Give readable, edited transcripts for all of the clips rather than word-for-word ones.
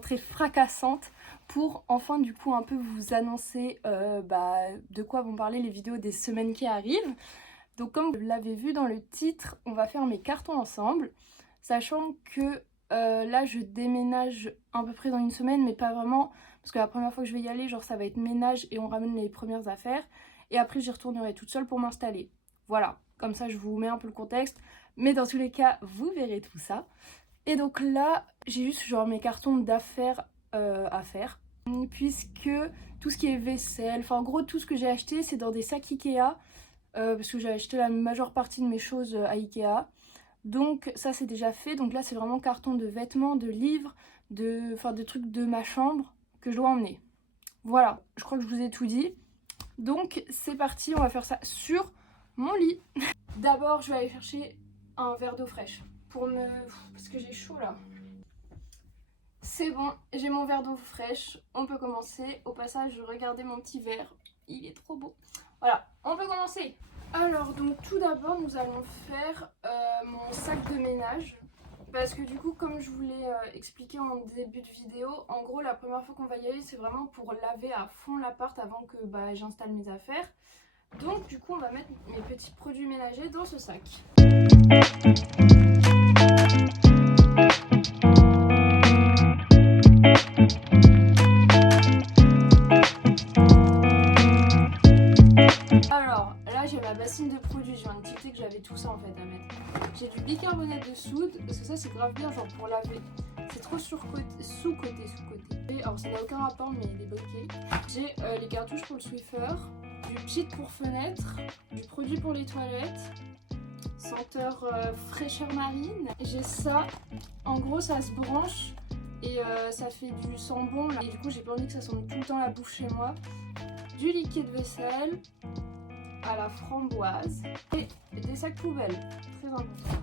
rentrée fracassante pour enfin du coup un peu vous annoncer de quoi vont parler les vidéos des semaines qui arrivent. Donc comme vous l'avez vu dans le titre, on va faire mes cartons ensemble, sachant que là je déménage à peu près dans une semaine, mais pas vraiment, parce que la première fois que je vais y aller, genre ça va être ménage et on ramène les premières affaires, et après j'y retournerai toute seule pour m'installer. Voilà, comme ça je vous mets un peu le contexte, mais dans tous les cas, vous verrez tout ça. Et donc là, j'ai juste genre mes cartons d'affaires à faire, puisque tout ce qui est vaisselle, enfin en gros tout ce que j'ai acheté c'est dans des sacs Ikea, parce que j'ai acheté la majeure partie de mes choses à Ikea. Donc ça c'est déjà fait, donc là c'est vraiment carton de vêtements, de livres, des trucs de ma chambre que je dois emmener. Voilà, je crois que je vous ai tout dit. Donc c'est parti, on va faire ça sur mon lit. D'abord je vais aller chercher un verre d'eau fraîche parce que j'ai chaud là. C'est bon, j'ai mon verre d'eau fraîche, on peut commencer. Au passage, regardez mon petit verre, il est trop beau. Voilà, on peut commencer. Alors donc tout d'abord nous allons faire mon sac de ménage, parce que du coup comme je vous l'ai expliqué en début de vidéo, en gros la première fois qu'on va y aller c'est vraiment pour laver à fond l'appart avant que j'installe mes affaires. Donc du coup on va mettre mes petits produits ménagers dans ce sac. Alors là j'ai ma bassine de produits, je viens de tilter que j'avais tout ça en fait à mettre. J'ai du bicarbonate de soude, parce que ça c'est grave bien genre pour laver. C'est trop sous-côté. Alors ça n'a aucun rapport mais il est bloqué. J'ai les cartouches pour le Swiffer, du pchit pour fenêtre, du produit pour les toilettes, senteur fraîcheur marine. J'ai ça, en gros ça se branche et ça fait du sambon là. Et du coup j'ai pas envie que ça sente tout le temps la bouffe chez moi. Du liquide vaisselle à la framboise et des sacs poubelles, très important.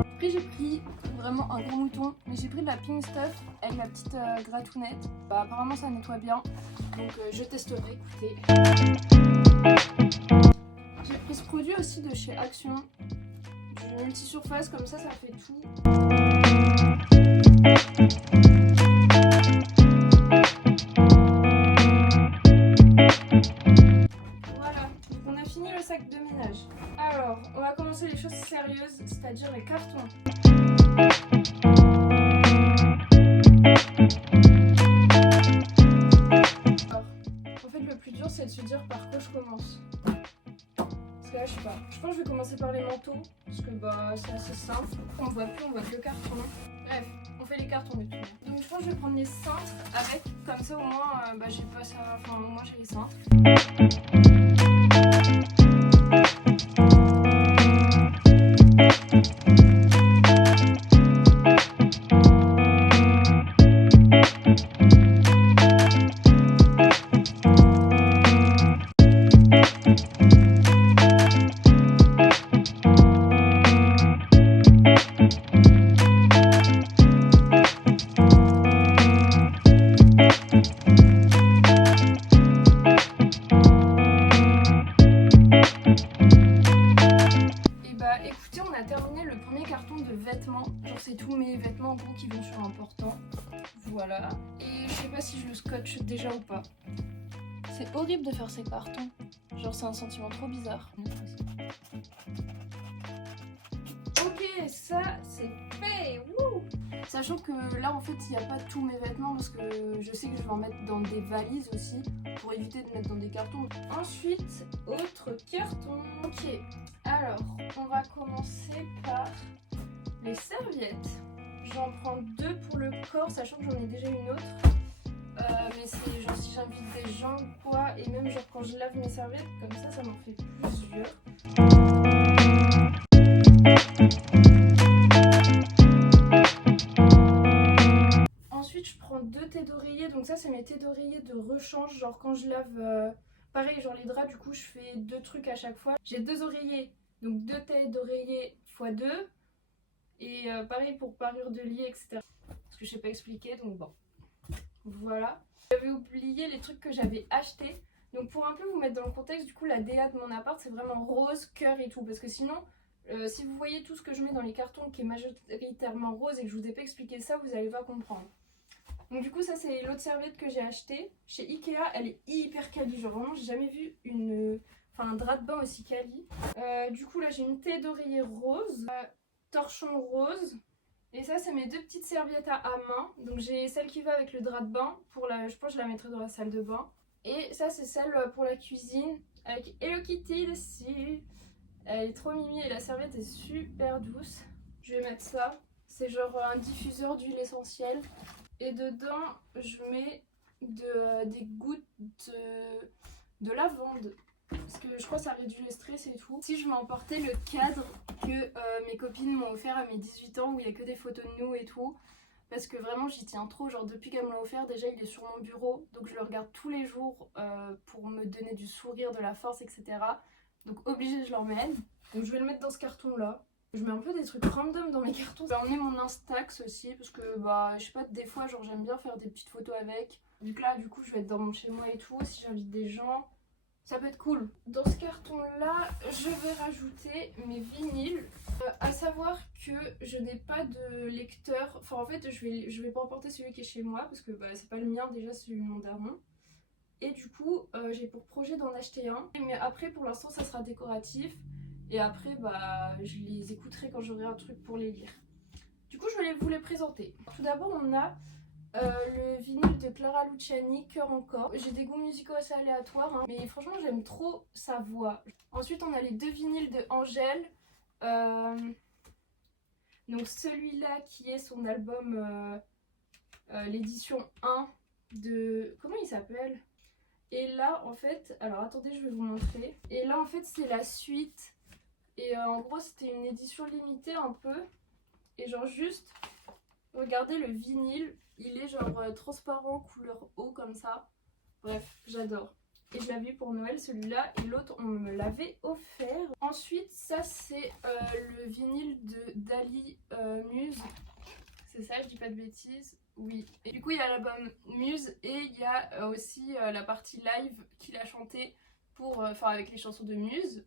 Après j'ai pris vraiment un gros mouton, mais j'ai pris de la Pink Stuff avec la petite gratounette. Apparemment ça nettoie bien, donc je testerai, écoutez. J'ai pris ce produit aussi de chez Action, du multisurface, comme ça fait tout. Voilà, on a fini le sac de ménage. Alors, on va commencer les choses sérieuses, c'est-à-dire les cartons. Alors, en fait, le plus dur, c'est de se dire par quoi je commence. Parce que là, je sais pas. Je pense que je vais commencer par les manteaux, parce que c'est assez simple. On voit plus, on voit que le carton. Bref, on fait les cartons de toute manière. Donc je pense que je vais prendre les cintres avec, comme ça au moins, j'ai pas ça. Enfin, au moins j'ai les cintres. Écoutez, on a terminé le premier carton de vêtements. Genre c'est tous mes vêtements en gros qui vont sur un portant. Voilà. Et je sais pas si je le scotche déjà ou pas. C'est horrible de faire ces cartons. Genre c'est un sentiment trop bizarre. Ok, ça c'est fait. Wouh! Sachant que là en fait il n'y a pas tous mes vêtements parce que je sais que je vais en mettre dans des valises aussi pour éviter de mettre dans des cartons. Ensuite, autre carton. Ok, alors on va commencer par les serviettes. J'en prends 2 pour le corps, sachant que j'en ai déjà une autre. Mais c'est genre si j'invite des gens ou quoi, et même genre quand je lave mes serviettes, comme ça m'en fait plusieurs. Ensuite je prends 2 têtes d'oreiller, donc ça c'est mes têtes d'oreiller de rechange, genre quand je lave, pareil genre les draps du coup je fais 2 trucs à chaque fois. J'ai 2 oreillers, donc 2 têtes d'oreiller x 2, et pareil pour parure de lit etc. Parce que je sais pas expliquer donc bon. Voilà. J'avais oublié les trucs que j'avais achetés. pour un peu vous mettre dans le contexte, du coup la DA de mon appart c'est vraiment rose, cœur et tout, parce que sinon si vous voyez tout ce que je mets dans les cartons qui est majoritairement rose et que je vous ai pas expliqué ça, vous allez pas comprendre. Donc du coup ça c'est l'autre serviette que j'ai acheté chez Ikea, elle est hyper quali, genre vraiment j'ai jamais vu un drap de bain aussi quali. Du coup là j'ai une tête d'oreiller rose, torchon rose, et ça c'est mes deux petites serviettes à main. Donc j'ai celle qui va avec le drap de bain, je pense que je la mettrai dans la salle de bain. Et ça c'est celle pour la cuisine avec Hello Kitty dessus. Elle est trop mimi et la serviette est super douce. Je vais mettre ça. C'est genre un diffuseur d'huile essentielle. Et dedans, je mets des gouttes de lavande. Parce que je crois que ça réduit le stress et tout. Si je vais emporter le cadre que mes copines m'ont offert à mes 18 ans où il n'y a que des photos de nous et tout. Parce que vraiment j'y tiens trop, genre depuis qu'elle me l'a offert déjà il est sur mon bureau. Donc je le regarde tous les jours pour me donner du sourire, de la force, etc. Donc obligé je l'emmène. Donc je vais le mettre dans ce carton là. Je mets un peu des trucs random dans mes cartons. Je vais emmener mon Instax aussi parce que je sais pas, des fois genre j'aime bien faire des petites photos avec. Vu que là du coup je vais être dans mon chez moi et tout, si j'invite des gens, ça peut être cool. Dans ce carton là, je vais rajouter mes vinyles. À savoir que je n'ai pas de lecteur. Enfin en fait je vais pas emporter celui qui est chez moi parce que c'est pas le mien déjà, c'est celui de mon daron. Et du coup j'ai pour projet d'en acheter un. Mais après pour l'instant ça sera décoratif. Et après je les écouterai quand j'aurai un truc pour les lire. Du coup je vais vous les présenter. Tout d'abord on a le vinyle de Clara Luciani, Cœur encore. J'ai des goûts musicaux assez aléatoires, hein, mais franchement j'aime trop sa voix. Ensuite on a les deux vinyles de Angèle. Donc celui-là qui est son album, l'édition 1 de... Comment il s'appelle? Et là en fait, alors attendez je vais vous montrer. Et là en fait c'est la suite. Et en gros c'était une édition limitée un peu. Et genre juste, regardez le vinyle, il est genre transparent, couleur eau comme ça. Bref, j'adore. Et je l'avais eu pour Noël celui-là et l'autre on me l'avait offert. Ensuite ça c'est le vinyle de Dali Muse. C'est ça, je dis pas de bêtises. Oui. Et du coup il y a l'album Muse et il y a aussi la partie live qu'il a chanté avec les chansons de Muse.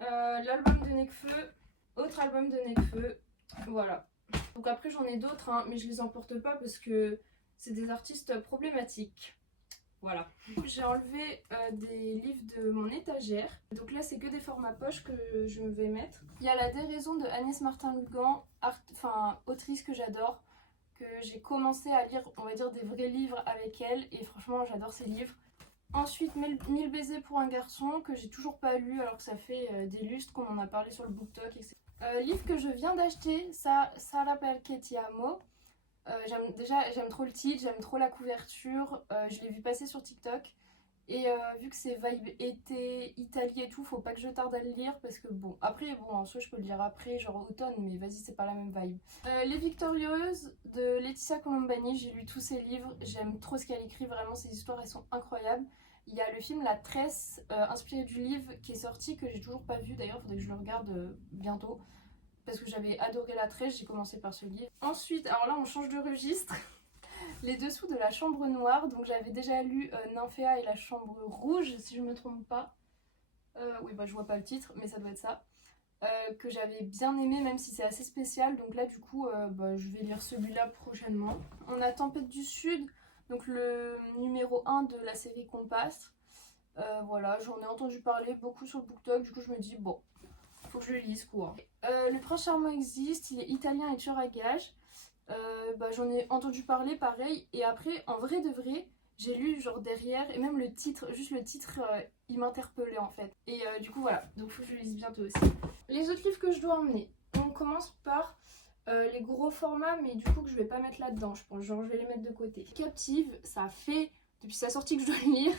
L'album de Nekfeu, autre album de Nekfeu, voilà. Donc après j'en ai d'autres, hein, mais je les emporte pas parce que c'est des artistes problématiques. Voilà. J'ai enlevé des livres de mon étagère. Donc là c'est que des formats poche que je vais mettre. Il y a La déraison de Agnès Martin-Lugan, autrice que j'adore, que j'ai commencé à lire, on va dire, des vrais livres avec elle. Et franchement j'adore ces livres. Ensuite, 1000 baisers pour un garçon, que j'ai toujours pas lu alors que ça fait des lustres qu'on en a parlé sur le BookTok, etc. Livre que je viens d'acheter, ça l'appelle Che ti amo. J'aime trop le titre, j'aime trop la couverture, je l'ai vu passer sur TikTok. Et vu que c'est vibe été, Italie et tout, faut pas que je tarde à le lire parce que en soi je peux le lire après, genre automne, mais vas-y c'est pas la même vibe. Les Victorieuses de Laetitia Colombani, j'ai lu tous ses livres, j'aime trop ce qu'elle écrit, vraiment ses histoires elles sont incroyables. Il y a le film La Tresse, inspiré du livre qui est sorti, que j'ai toujours pas vu d'ailleurs, faudrait que je le regarde bientôt. Parce que j'avais adoré La Tresse, j'ai commencé par ce livre. Ensuite, alors là on change de registre. Les dessous de La Chambre Noire, donc j'avais déjà lu Nymphéa et La Chambre Rouge, si je me trompe pas. Oui, je vois pas le titre, mais ça doit être ça. Que j'avais bien aimé, même si c'est assez spécial. Donc là, du coup, je vais lire celui-là prochainement. On a Tempête du Sud, donc le numéro 1 de la série Compass. Voilà, j'en ai entendu parler beaucoup sur le BookTok, du coup je me dis, bon, faut que je le lise, quoi. Le Prince Charmant existe, il est italien et tueur à gages. J'en ai entendu parler pareil et après en vrai de vrai j'ai lu genre derrière et même le titre, juste le titre il m'interpellait en fait et du coup voilà, donc faut que je le lise bientôt aussi. Les autres livres que je dois emmener, on commence par les gros formats mais du coup que je vais pas mettre là dedans, je pense, genre je vais les mettre de côté. Captive, ça fait depuis sa sortie que je dois le lire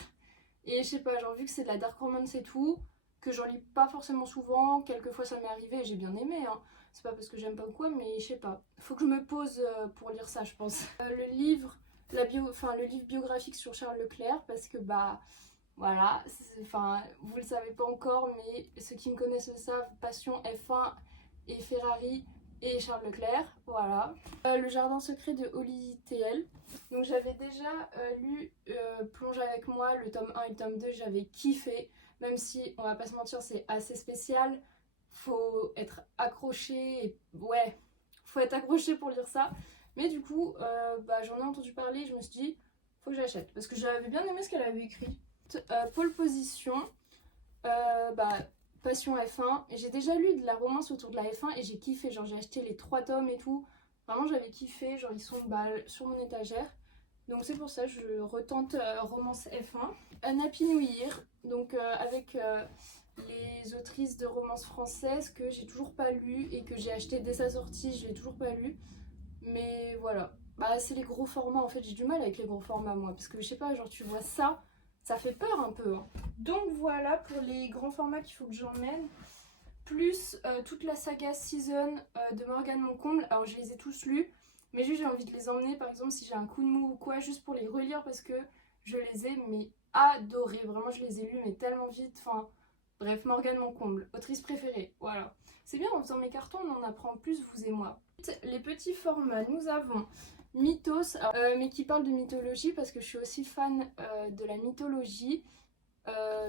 et je sais pas, genre vu que c'est de la dark romance et tout, que j'en lis pas forcément souvent, quelquefois ça m'est arrivé et j'ai bien aimé hein. C'est pas parce que j'aime pas ou quoi, mais je sais pas. Faut que je me pose pour lire ça, je pense. Le livre biographique sur Charles Leclerc, parce que voilà, vous le savez pas encore, mais ceux qui me connaissent le savent, passion F1 et Ferrari, et Charles Leclerc, voilà. Le jardin secret de Holly TL. Donc j'avais déjà lu Plonge avec moi, le tome 1 et le tome 2, j'avais kiffé. Même si, on va pas se mentir, c'est assez spécial. Faut être accroché, et ouais, faut être accroché pour lire ça. Mais du coup, j'en ai entendu parler et je me suis dit, faut que j'achète. Parce que j'avais bien aimé ce qu'elle avait écrit. Pole Position, Passion F1. Et j'ai déjà lu de la romance autour de la F1 et j'ai kiffé. Genre, j'ai acheté les 3 tomes et tout. Vraiment, j'avais kiffé. Genre, ils sont sur mon étagère. Donc, c'est pour ça que je retente romance F1. Un Happy New Year. Donc, avec les autrices de romances françaises que j'ai toujours pas lu et que j'ai acheté dès sa sortie. Je l'ai toujours pas lu. Mais voilà. C'est les gros formats. En fait, j'ai du mal avec les gros formats, moi. Parce que je sais pas, genre, tu vois ça. Ça fait peur un peu. Hein. Donc voilà pour les grands formats qu'il faut que j'emmène. Plus toute la saga Season de Morgane Moncomble. Alors je les ai tous lus. Mais juste j'ai envie de les emmener. Par exemple si j'ai un coup de mou ou quoi. Juste pour les relire parce que je les ai mais adorés. Vraiment je les ai lus mais tellement vite. Enfin bref, Morgane Moncomble. Autrice préférée. Voilà. C'est bien en faisant mes cartons on en apprend plus vous et moi. Les petits formats. Nous avons Mythos, mais qui parle de mythologie parce que je suis aussi fan de la mythologie.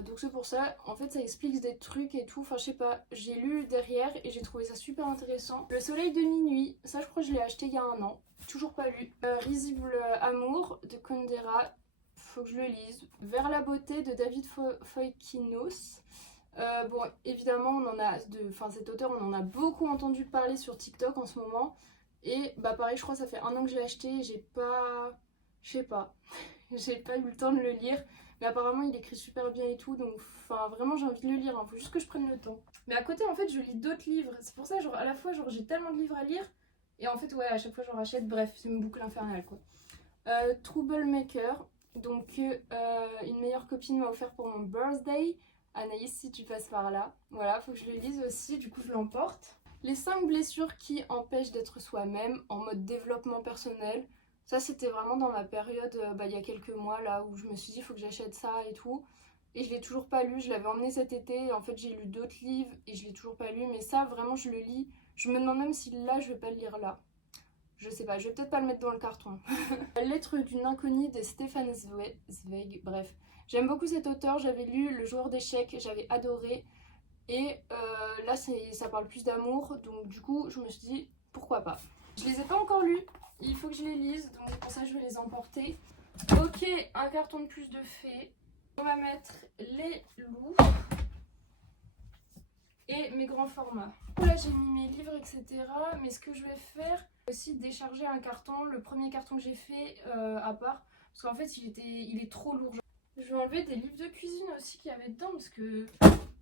Donc c'est pour ça, en fait ça explique des trucs et tout, enfin je sais pas, j'ai lu derrière et j'ai trouvé ça super intéressant. Le soleil de minuit, ça je crois que je l'ai acheté il y a un an, toujours pas lu. Risible amour de Kundera, faut que je le lise. Vers la beauté de David Foikinos. Bon évidemment on en a, cet auteur on en a beaucoup entendu parler sur TikTok en ce moment. Et pareil je crois que ça fait un an que je l'ai acheté et j'ai pas, je sais pas, j'ai pas eu le temps de le lire. Mais apparemment il écrit super bien et tout, donc vraiment j'ai envie de le lire, faut juste que je prenne le temps. Mais à côté en fait je lis d'autres livres, c'est pour ça genre à la fois genre j'ai tellement de livres à lire, et en fait ouais à chaque fois j'en rachète, bref c'est une boucle infernale quoi. Troublemaker, donc une meilleure copine m'a offert pour mon birthday, Anaïs si tu passes par là, voilà faut que je le lise aussi, du coup je l'emporte. Les 5 blessures qui empêchent d'être soi-même en mode développement personnel. Ça c'était vraiment dans ma période il y a quelques mois là où je me suis dit il faut que j'achète ça et tout. Et je l'ai toujours pas lu, je l'avais emmené cet été et en fait j'ai lu d'autres livres et je l'ai toujours pas lu. Mais ça vraiment je le lis, je me demande même si là je vais pas le lire là. Je sais pas, je vais peut-être pas le mettre dans le carton. Lettre d'une inconnue de Stéphane Zweig, bref. J'aime beaucoup cet auteur, j'avais lu Le joueur d'échecs, j'avais adoré. Et là ça parle plus d'amour, donc du coup je me suis dit pourquoi pas. Je les ai pas encore lus, il faut que je les lise, donc pour ça je vais les emporter. Ok, un carton de plus de fées. On va mettre les loups et mes grands formats. Là j'ai mis mes livres etc. Mais ce que je vais faire, aussi décharger un carton, le premier carton que j'ai fait à part. Parce qu'en fait il est trop lourd. Je vais enlever des livres de cuisine aussi qu'il y avait dedans parce que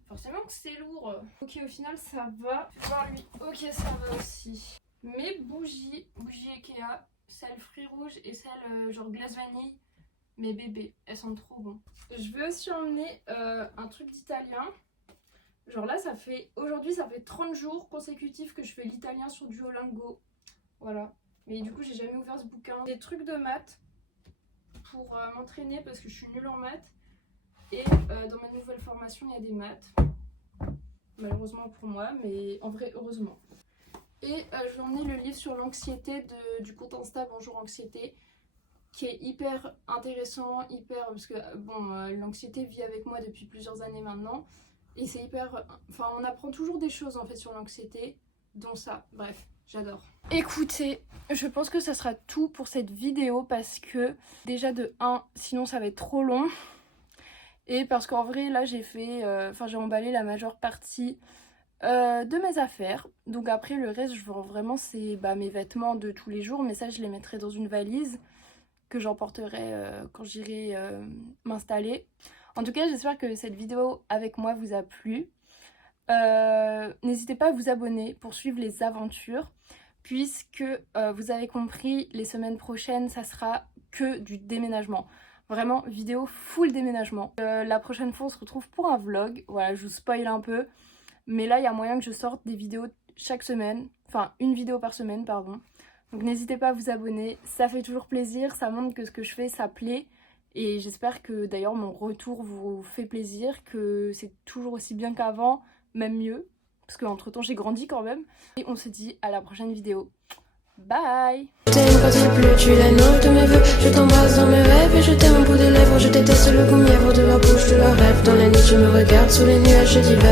forcément que c'est lourd. Ok au final ça va. Voir lui. Ok ça va aussi. Mes bougies Ikea, celle fruits rouges et celle genre glace vanille. Mes bébés, elles sont trop bonnes. Je vais aussi emmener un truc d'italien. Genre là aujourd'hui ça fait 30 jours consécutifs que je fais l'italien sur Duolingo. Voilà. Mais du coup j'ai jamais ouvert ce bouquin. Des trucs de maths pour m'entraîner parce que je suis nulle en maths. Et dans ma nouvelle formation il y a des maths. Malheureusement pour moi, mais en vrai heureusement. Et je vais emmener le livre sur l'anxiété du compte Insta Bonjour Anxiété, qui est hyper intéressant, parce que l'anxiété vit avec moi depuis plusieurs années maintenant. Et c'est on apprend toujours des choses en fait sur l'anxiété, dont ça, bref, j'adore. Écoutez, je pense que ça sera tout pour cette vidéo parce que déjà de 1, sinon ça va être trop long. Et parce qu'en vrai là j'ai emballé la majeure partie de mes affaires. Donc après le reste vraiment c'est mes vêtements de tous les jours, mais ça je les mettrai dans une valise que j'emporterai quand j'irai m'installer. En tout cas j'espère que cette vidéo avec moi vous a plu. N'hésitez pas à vous abonner pour suivre les aventures, puisque vous avez compris, les semaines prochaines ça sera que du déménagement. Vraiment vidéo full déménagement. La prochaine fois on se retrouve pour un vlog, voilà je vous spoil un peu. Mais là, il y a moyen que je sorte des vidéos chaque semaine. Enfin, une vidéo par semaine, pardon. Donc n'hésitez pas à vous abonner. Ça fait toujours plaisir. Ça montre que ce que je fais, ça plaît. Et j'espère que d'ailleurs mon retour vous fait plaisir. Que c'est toujours aussi bien qu'avant. Même mieux. parce qu'entre temps j'ai grandi quand même. Et on se dit à la prochaine vidéo. Bye! Je t'aime quand il pleut, tu es la note de mes vœux. Je t'embrasse dans mes rêves et je t'aime au bout des lèvres. Je déteste le goût mièvre de leur bouche, de leurs rêves. Dans la nuit tu me regardes, sous les nuages je divague.